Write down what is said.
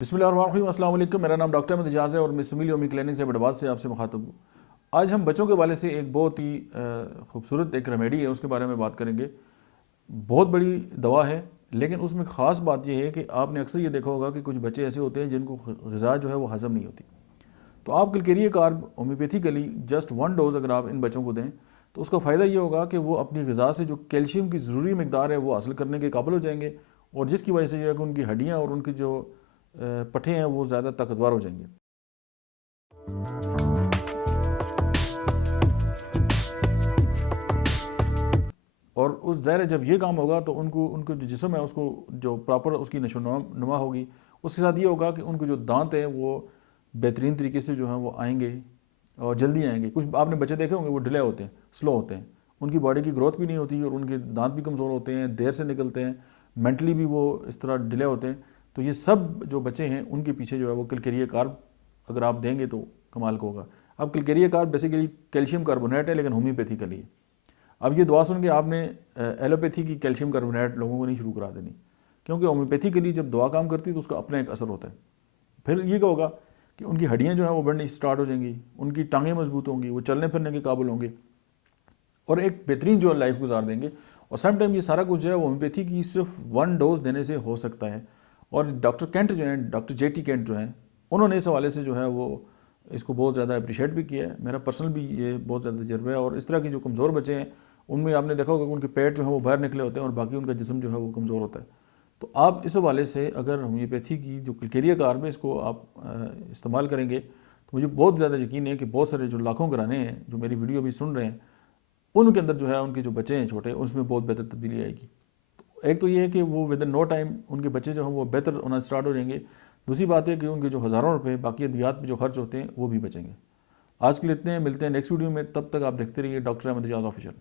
बिस्मिल्लाहिर्रहमानिर्रहीम, अस्सलाम वालेकुम। मेरा नाम डॉक्टर अहमद इजाज़ है और मैं सिमिल योमी क्लिनिक से बड़बाद से आपसे मुखातब हूँ। आज हम बच्चों के वाले से एक बहुत ही खूबसूरत एक रेमेडी है उसके बारे में बात करेंगे। बहुत बड़ी दवा है, लेकिन उसमें ख़ास बात यह है कि आपने अक्सर ये देखा होगा कि कुछ बच्चे ऐसे होते हैं जिनको ग़िज़ा जो है वो हज़म नहीं होती। तो आप Calcarea carb homoeopathically just 1 dose अगर आप इन बच्चों को दें तो उसका फ़ायदा ये होगा कि वो अपनी ग़िज़ा से जो कैल्शियम की ज़रूरी मकदार है वो हासिल करने के काबिल हो जाएंगे, और जिसकी वजह से जो है कि उनकी हड्डियाँ और उनकी जो पट्ठे हैं वो ज़्यादा ताकतवर हो जाएंगे। और उस ज़ाहिर है जब ये काम होगा तो उनको उनको जो जिस्म है उसको जो प्रॉपर उसकी नशोनुमा होगी। उसके साथ ये होगा कि उनको जो दांत है वो बेहतरीन तरीके से जो है वो आएंगे और जल्दी आएंगे। कुछ आपने बच्चे देखे होंगे वो डिले होते हैं, स्लो होते हैं, उनकी बॉडी की ग्रोथ भी नहीं होती और उनके दांत भी कमज़ोर होते हैं, देर से निकलते हैं, मेंटली भी वो इस तरह डिले होते हैं। तो ये सब जो बच्चे हैं उनके पीछे जो है वो कलकेरिया कार्ब अगर आप देंगे तो कमाल का होगा। अब Calcarea carb basically calcium carbonate है, लेकिन होम्योपैथिकली है। अब ये दवा सुन के आपने एलोपैथी की कैल्शियम कार्बोनेट लोगों को नहीं शुरू करा देनी, क्योंकि होम्योपैथिकली जब दवा काम करती है तो उसका अपना एक असर होता है। फिर ये क्या होगा कि उनकी हड्डियाँ जो हैं वो बढ़नी स्टार्ट हो जाएंगी, उनकी टांगें मजबूत होंगी, वो चलने फिरने के काबिल होंगे और एक बेहतरीन जो लाइफ गुजार देंगे। और सम टाइम ये सारा कुछ जो है वो होम्योपैथी की सिर्फ 1 डोज देने से हो सकता है। और डॉक्टर कैंट जो हैं, डॉक्टर जेटी कैंट जो हैं, उन्होंने इस हवाले से जो है वो इसको बहुत ज़्यादा अप्रिशिएट भी किया है। मेरा पर्सनल भी ये बहुत ज़्यादा तजर्बा है। और इस तरह की जो कमज़ोर बच्चे हैं उनमें आपने देखा होगा कि उनके पेट जो है वो बाहर निकले होते हैं और बाकी उनका जिस्म जो है वो कमज़ोर होता है। तो आप इस हवाले से अगर होम्योपैथी की जो कलकेरिया कार्ब है इसको आप इस्तेमाल करेंगे तो मुझे बहुत ज़्यादा यकीन है कि बहुत सारे जो लाखों घराने हैं जो मेरी वीडियो भी सुन रहे हैं उनके अंदर जो है उनके जो बच्चे हैं छोटे उसमें बहुत बेहतर तब्दीली आएगी। तो एक तो ये है कि वो विद इन नो टाइम उनके बच्चे जो हैं वो बेहतर होना स्टार्ट हो जाएंगे। दूसरी बात है कि उनके जो हज़ारों रुपए बाकी अद्वियात पे जो खर्च होते हैं वो भी बचेंगे। आज के लिए इतने हैं, मिलते हैं नेक्स्ट वीडियो में। तब तक आप देखते रहिए डॉक्टर अहमद इजाज़ ऑफिशियल।